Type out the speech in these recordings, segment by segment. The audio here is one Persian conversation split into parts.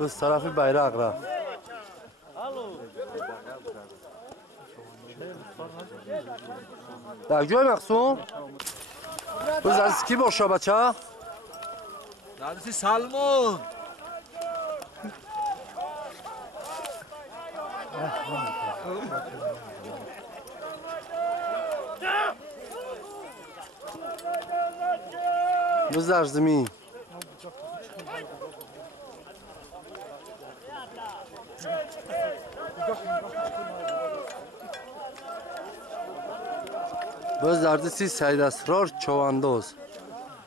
Biz tarafı bayrak ra. Da görmeksin. Biz az ki boşa baça. Dadisi Salmon. Biz arzmi. Biz dardisi Said Asrar Chavandoz.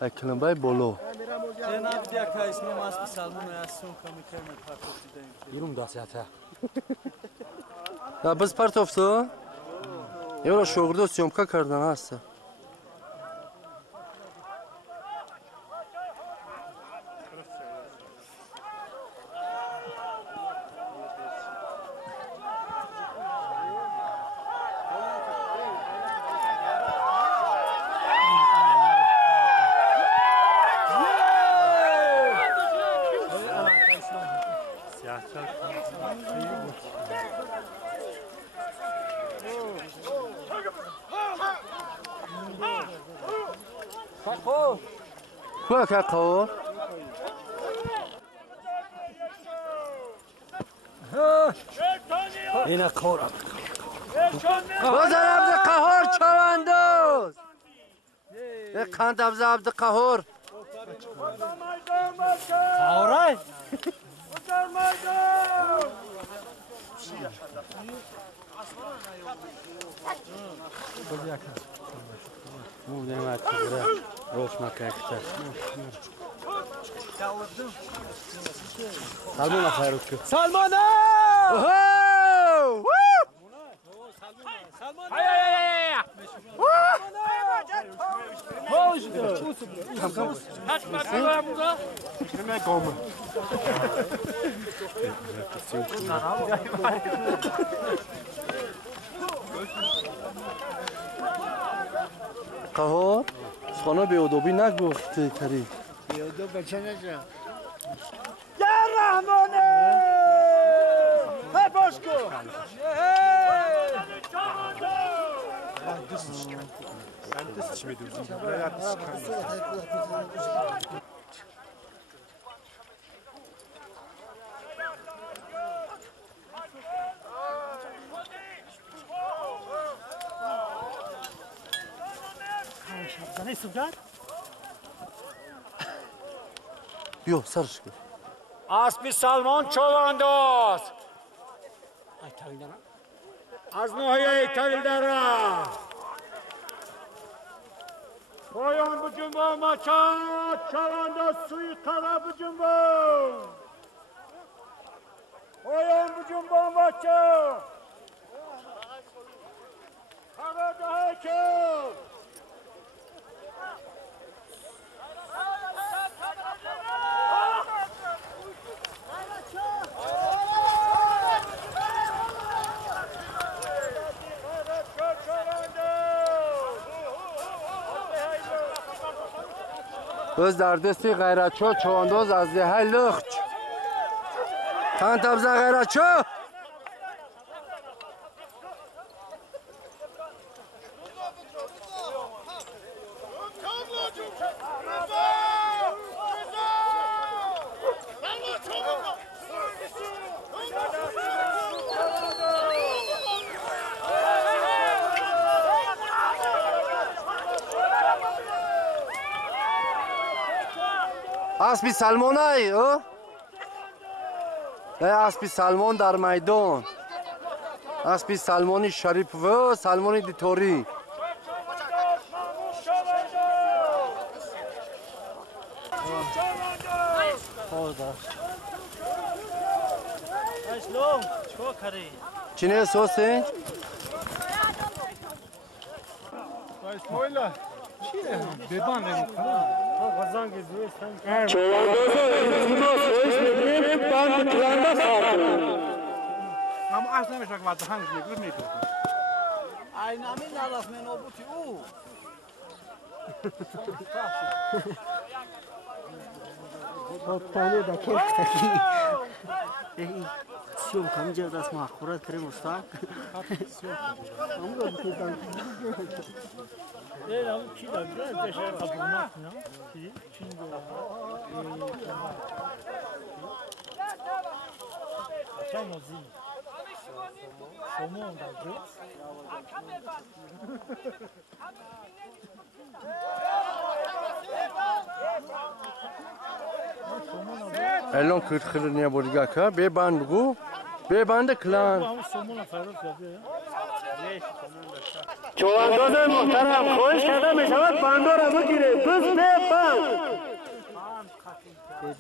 Akılın bay bolo. Ya biz partoftu. Yora şogurda syomka kardan hasta. Kuya kakao. Yine kavrak. Bazar abd kahor Chavandoz. Kant abd kahor. Kavray. Bu ne var kızra? Roşma kakta. Salmon afayr ukku. Salmon! Oho! Salmon! Hay! Hoş geldin. Kam. Kaç metre var burada? Ne kom. Kahor. Sana bir odobi nagufti kari. Yodo bechanaja. Ya Rahmane! Hey Boşko! Yok sarışkı. Aspi Salmon Chavandoz. Az Nohiyye Tavildara. Koyun bu cumbo maça, Chavandoz suyu tara bu cumbo. Koyun bu cumbo maça. Tara da hekel. Biz dardesti gayratço Chavandoz az dehay luxch. Kant abd gayratço. اسبی سلمان ای او اسبی سلمان در میدان اسبی سلمانی شریف و سلمانی دیتوری چینه سوسه Ama aslında çok vardı hangi bir ne yapıyor? Aynı amin alas men obuti u. صبحانه دکه سیوم کامجا دست ما خورد کریم استاد الان کردخلنیا بودگاه که ببند بگو ببند کلان چوانداز محترم خوش کرده می شود بندار را بگیره بس بند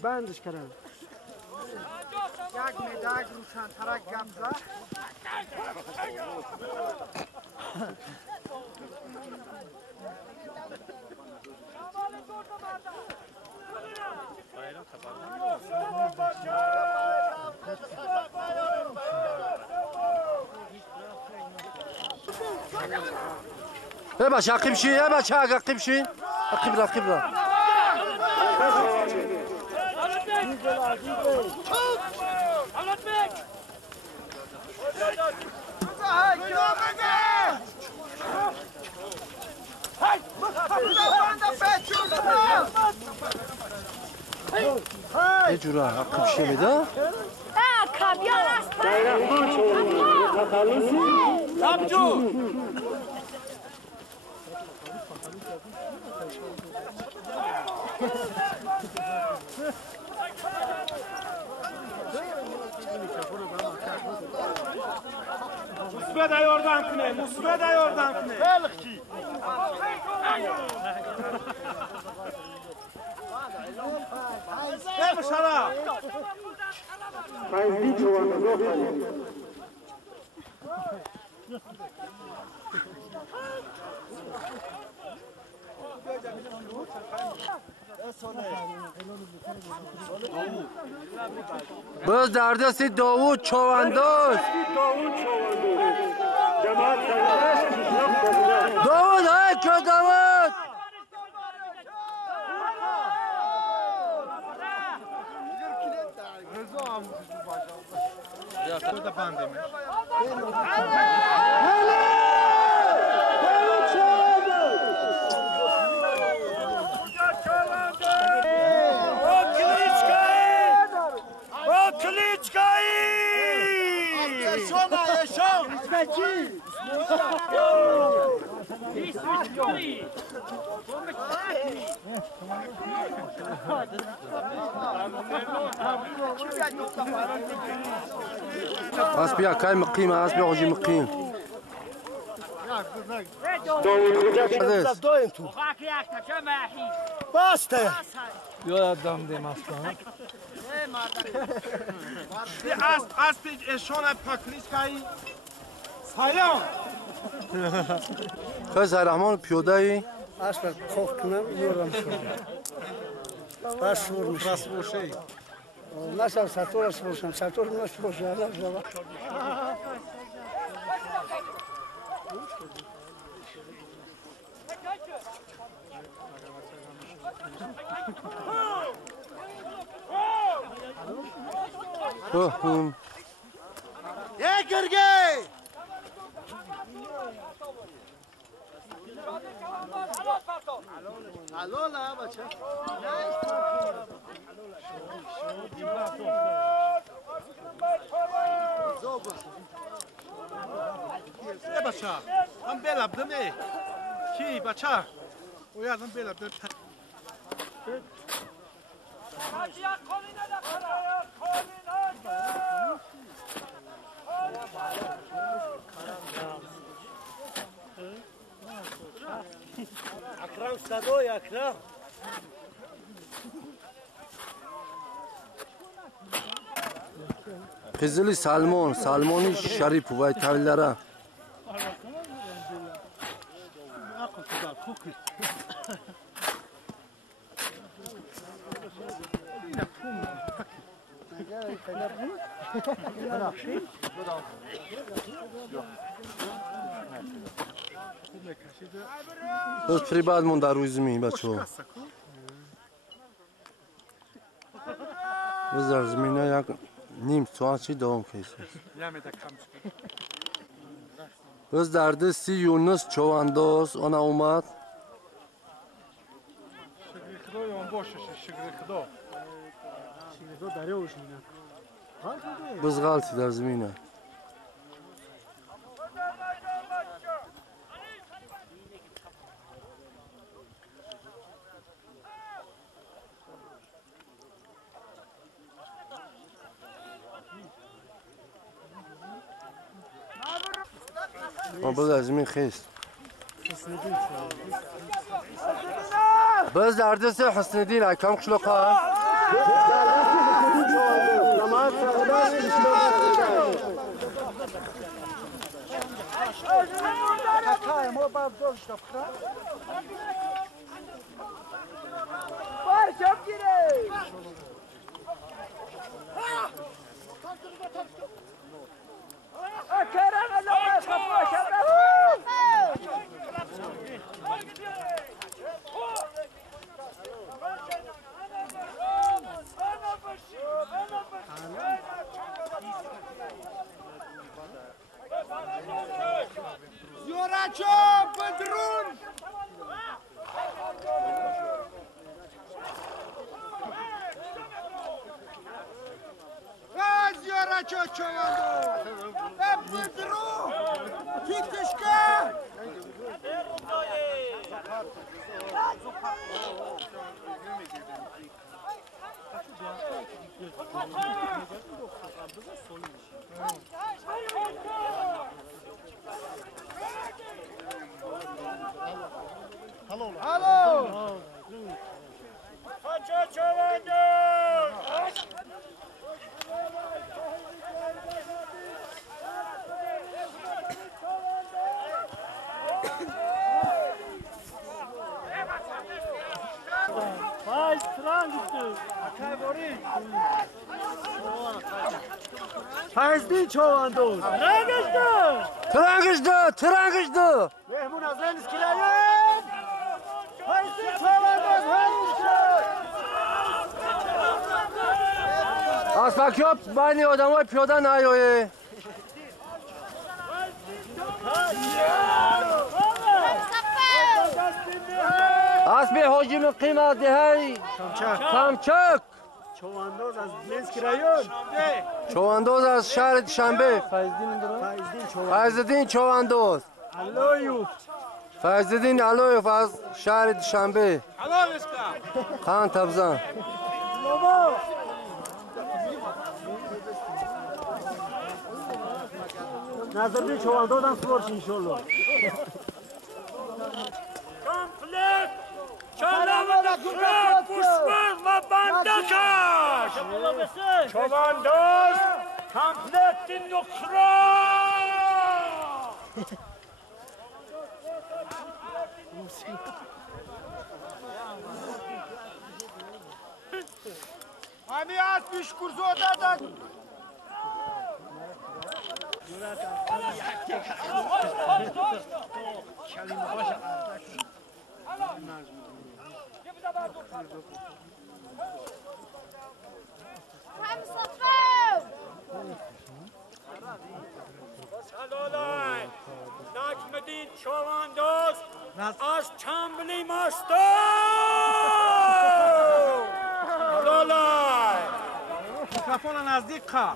بندش کردم یک مداگ روشن ترک گمزه باش عقب شي يا باش عقب شي عقب لا یه جورا عقب شي میده کابیان است Musibet ayordam kine, musibet ayordam kine. Belki. Ne bu şara? Kaydı çuvalı yok hani. باز در دست داوود چوانداز داوود های که داوود اسبيا كاي مقيمة اسبيا وجي مقيم Bastı. Asp eşona pakriskayı sayam. خیلی رحمان پیاده ای اصلا خوک کنم یورم شد بس شور میشه Burası o şey. نشم سطور سپرشم سطور نشپرشم نشم Ye gırgı. الو لا بچه Ne bacha? Ben belabdım ne? Ki bacha? O yardım belabdım. Akram stadoy akram. قزلی سلمانی شریف و تاویلره باز پری بعد من در روی زمین بچه ها بذار زمینه یک نیم ساعت چی دوام کشید. بز در دستی یونس چوانداز آن اومد. بز غلطی در زمینه. ما باز از زمین خیست. باز در دست حسن الدین حکم قشلوقا. Faizdin çoğandoz. ترنگش دو. Mehmun Azrail iskilayın. Faizdin çoğandoz. اسفکیاب بین آدم های پیاده نیایه. اسب حاجم قیمت دهی کمچک. Çoğandoz az Lenski rayon. چواندوز از شهر شنبه. فیض‌الدین چواندوز. فیض‌الدین علویف از شهر شنبه. خان تبزان. Nazırlı çoğandozdan sporç inşallah. Komplet! Çalamada kurak, kuşmaz ve bandakaş! Çobandoz, komplettin nokra! Hani 60 kursu odadan. Salolay, Necmettin Çobandoz, az Çambili Masto! Salolay! Mikrofona نزدیک کا.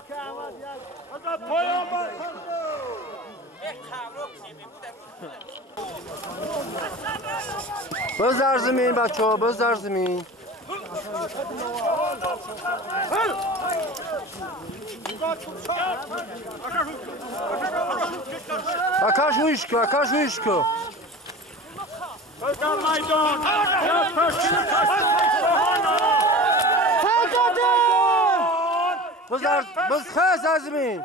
بذار زمین بچه ها بذار زمین. Akaş uyuşku, akaş uyuşku. Özel Maydan! بذار بز خیز از زمین.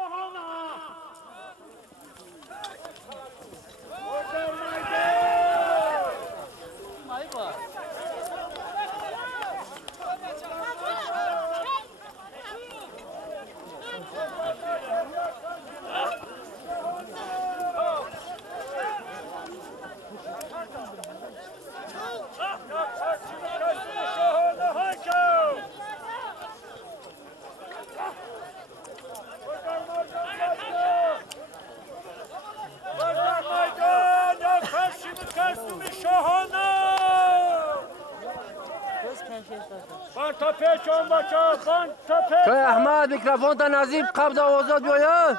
بان تا پیچون بچه بان تا پیچ که احمد میکروفون تا نزدیک قبض آوازات بیاید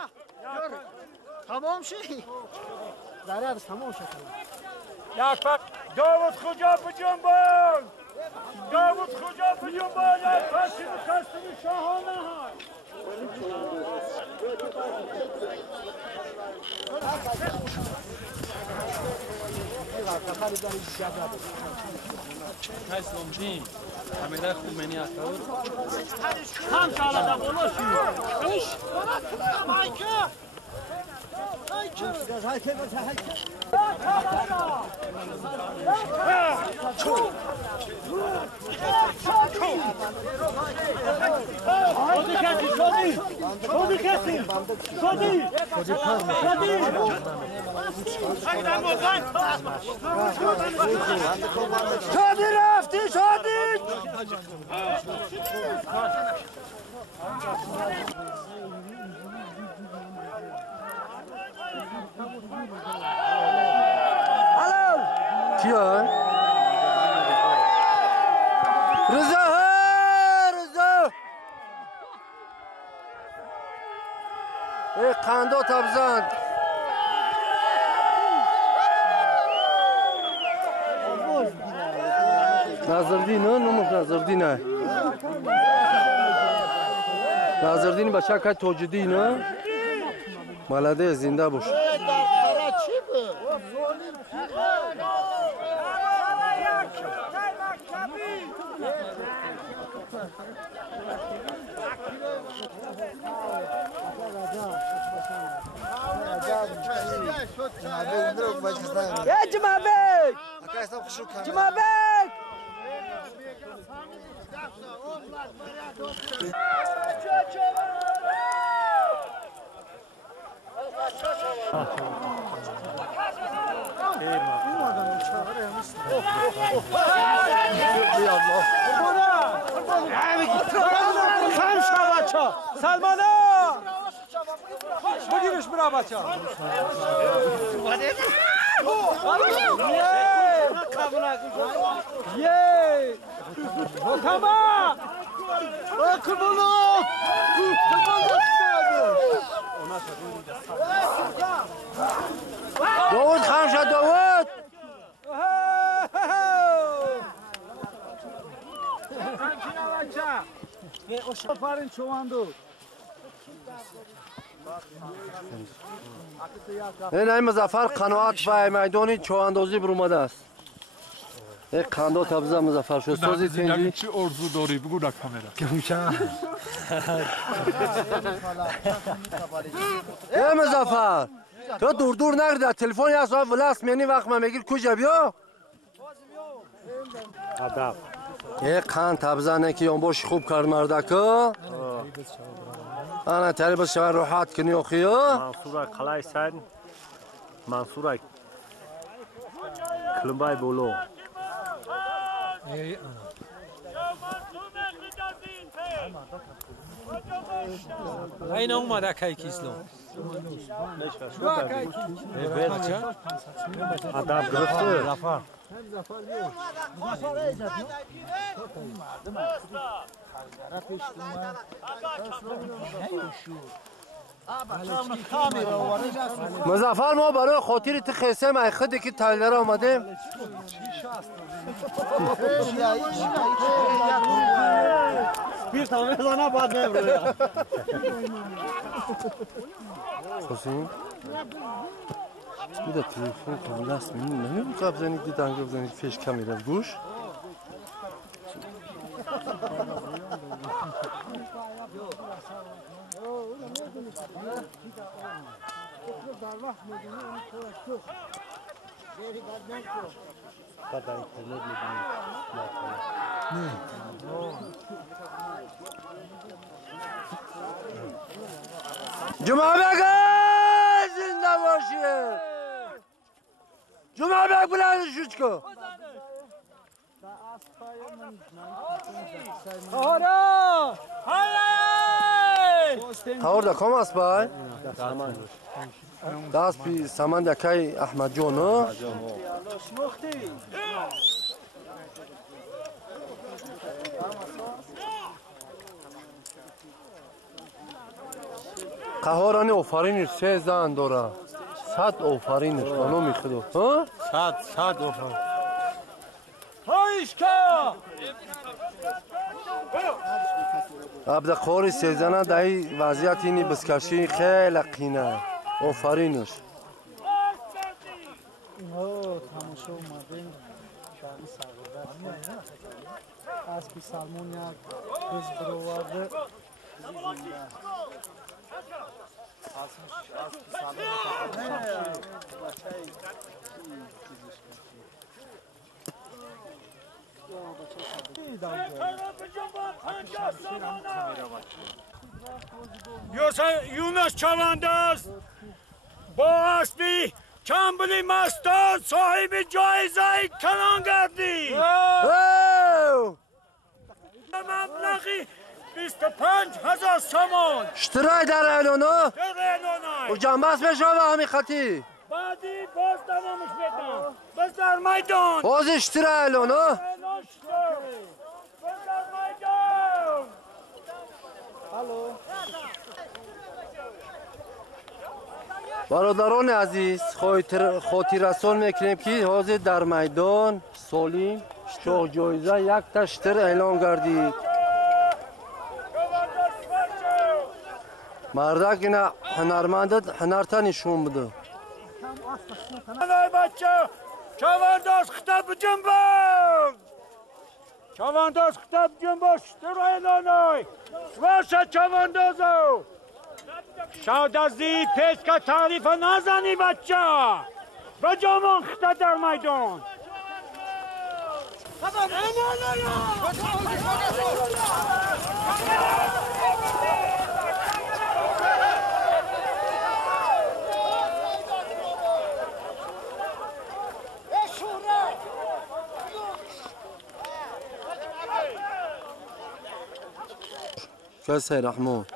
تمام شی ضرر تمام شد یک فقط داوود خوجا بجنبان داوود خوجا بجنبان یک پسی بکستمی شاهانه های هم شاله بالا شادی کسی شادی کسی شادی شادی رفتی شادی کیا؟ رضا رضا ای قندو تبزند نظردین نه نموش نظردینه نظردین بچه که توجدی نه ملده زنده باش Ya Cumabek! Cumabek! سلمانا بگیرش برا بچه یه تمام داود خم شد داود آفرین چواندو این مظفر قناعت و میدانی چواندازی برومده است یک قندو تبزه مظفر شد سازی تنجی چی ارزو داری بگو در کامera ای مظفر تو دور دور نگرده تلفن یا صاحب ولاست منی وقت من میگیر کجا بیا ادب یک قند تبزه نکی اون باش خوب کار مرده که انا تری بس شما روحات کنی اخیو منصور قلعه سن منصور کلمبای بولو این اومده که کیسلو ادب گرفته مظفر ما برای خاطر تی خیسه میخدی که تایلر آمدیم bir tane sana bad ne buraya خوشیم بوده تلفن قبل است نمیم قبل زنید دیدن قبل زنید فیش کمیره گوش جمعه بگه زنده باشی جمعه بگه بلند شد که Ahora! Havur da kom asbay? Das bi saman da kai Ahmed John no? قهارانی آفرینش سه زن داره 100 آفرینش بانو میخدو ها 100 آفرین هایشکا عبد قاری سه زنه دای وضعیت اینی بسکشی خیلی قینه آفرینش تماشا اومده شهر سرگرده اسبی سلمون یک کس برآورده یونس چوانداز با اسبی چنبلی مستان صاحب جایزه کلان گردی مبلغی 25,000 سامان اشترای در اعلانو و جنبست بشو و همی خطی بعدی باز دوامش بدم باز در میدان باز اشترای اعلانو باز در میدان برادران عزیز خاطر رسان میکنیم که حاضر در میدان سالیم شاه جایزه یک تشتر اعلان گردید مردک اینا هنرمندت هنرتا نشون بده ای بچه چوانداز خطاب جنبان چوانداز خطاب جنبان شتر اعلانای سواشا چواندازو شادازی پیش که تعریف نزنی بچه بجامان خطاب در میدان کسی رحمان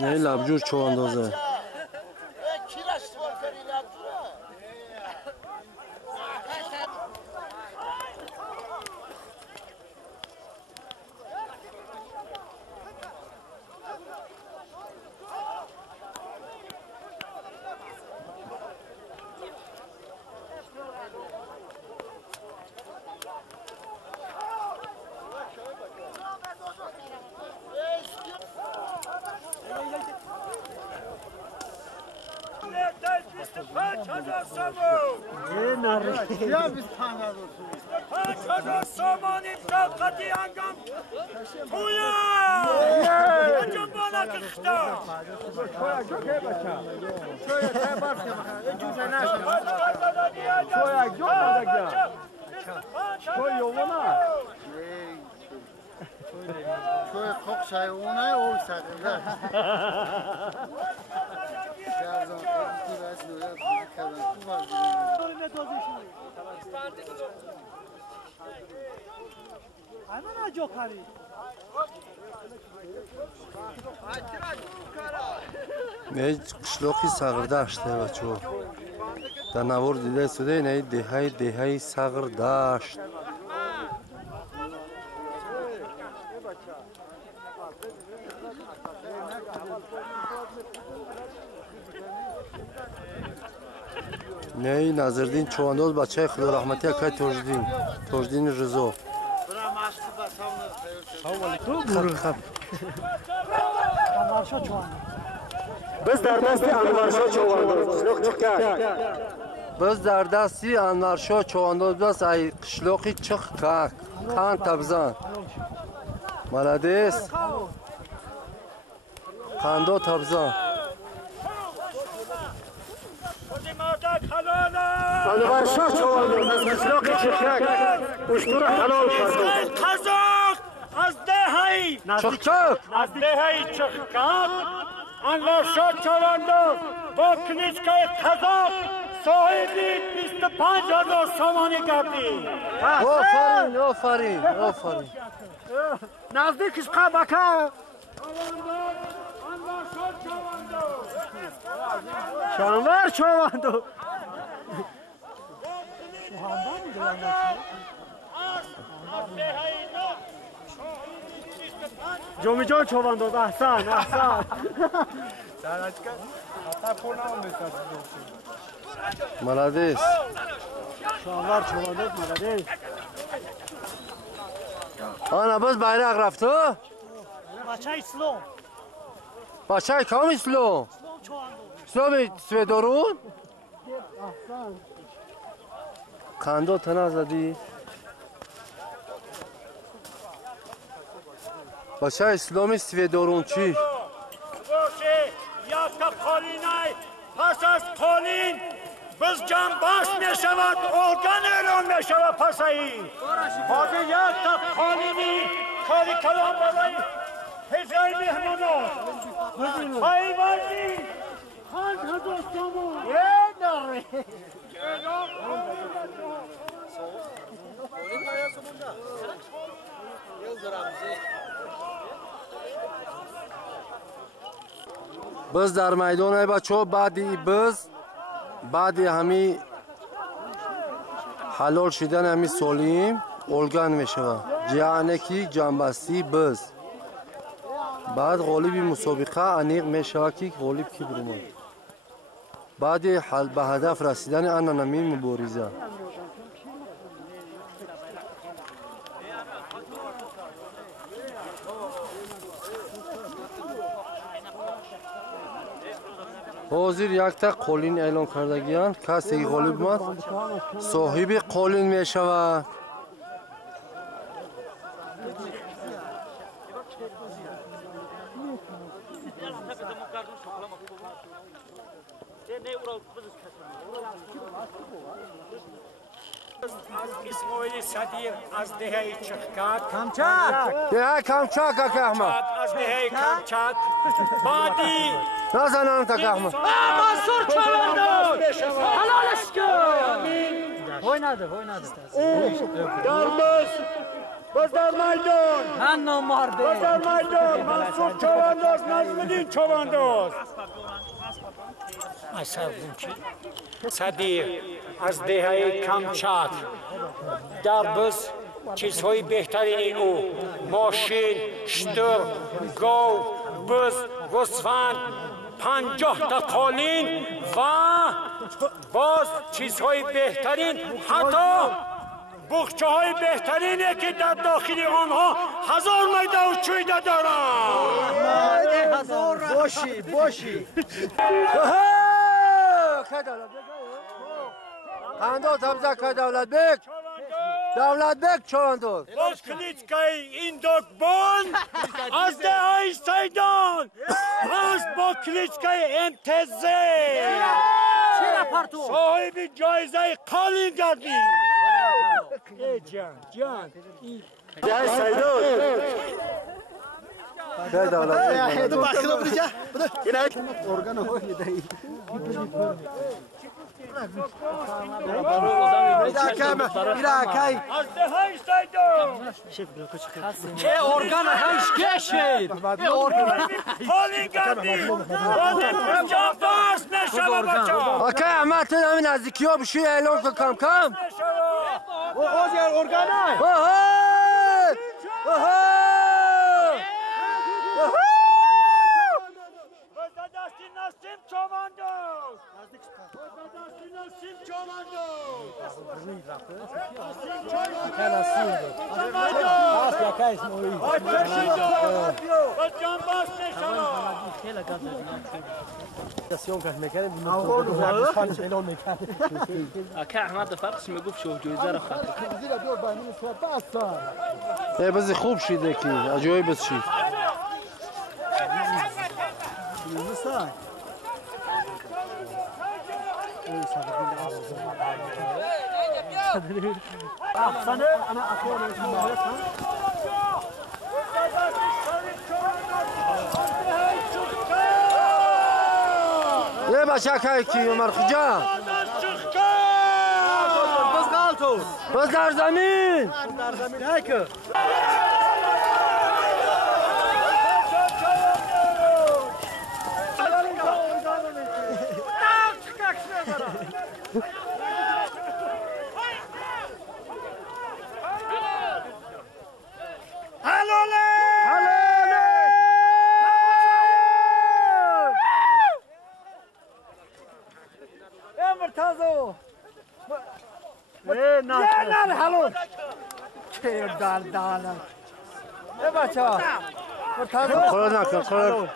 نه لبجور چو اندازه سامان امتاقتی انگام تویا جنبانه کختا شوی خوک شای اونه او ساقیده نه قشلوقی ساغرداشت بچه در نوار دیده سوده نه دهی ساغرداشت نه نظردین چوانداز بچه خدا رحمتی اکای توجدین رضا بس در دستی انورشا چوانداز بس در دستی انورشا چوانداز بس ای قشلوقی چخ کک کان تبزان ملدیس کاندو تبزان انورشا چوانداز قشلوقی چخک اشتور حلال کرد قزاق از دهی چخ چخ از دهی چخکان انورشا چوانداز با کنیشکای قزاق صاحبی 25,000 سامانی گردی آفرین نزدیکش قبکه شانور چوانداز جامی جان چوانداز احسن احسن Молодец. شانور چوانداز ملده Ana biz bayrak raftu. بچه اسلام Başay kam İslam? İslam Svedorun? Kando tana zadi. Başay İslam Svedorun çi? باشه یا تا قالینای پس از قالین بز جنباش می شود ارگان اعلام می شود پسایی باشه یا تا قالینی کاری کلام برای هزای مهمانان پایی بردی خان هدوستامون یه داره Biz در میدان ای بچه بعدی همی حلال شدن همی سالیم ارگان میشه یعنی که جنبستی biz بعد غالبی مسابقه انیق میشه که غالب کی برومد بعد به هدف رسیدن آن نمی مبارزه حاضر یک تا قولین اعلان کردگیان کسی غالب مد صاحب قولین می شود اسماعیل صدیر از دهه چخکات ده کمچاک که احمد از دهه کمچات بعدی نزنان که احمد منصور چوانداز حلالش کن وای نده وای نده در بس در میدان من نامرده بس در میدان منصور چوانداز نظمدین چوانداز صدیق از دهه کمچات در بس چیزهای بهترین او ماشین، شتر، گاو، بز، گوسفند 50 تا قالین و باز چیزهای بهترین حتی بخچه های بهترینه که در داخل آنها 1000 میده و چویده دارن باشی خانده تبزه که دولت بک چوانداز باز کلیچکای این دکبان از دهه سیدان باز با کلیچکای انتزه صاحب جایزه قالین گردی ای جان دهه سیدان که دولت از دهه سیدان ارگان هایش کشید قالین گردی باز جان باز نشوه بچه آکه احمد تو همین نزدیکی ها بشی اعلان کن کم کم دستی نسیم چوانداز دستی نسیم باز جان باز اکه احمد فرقش میگفت شو جویزه رو خواهد نه بزی خوب شیده که عجایب بس شید یه بچه که کی عمر خجا بس در زمین نه حلو که دال بچه ها خورد نکن خورد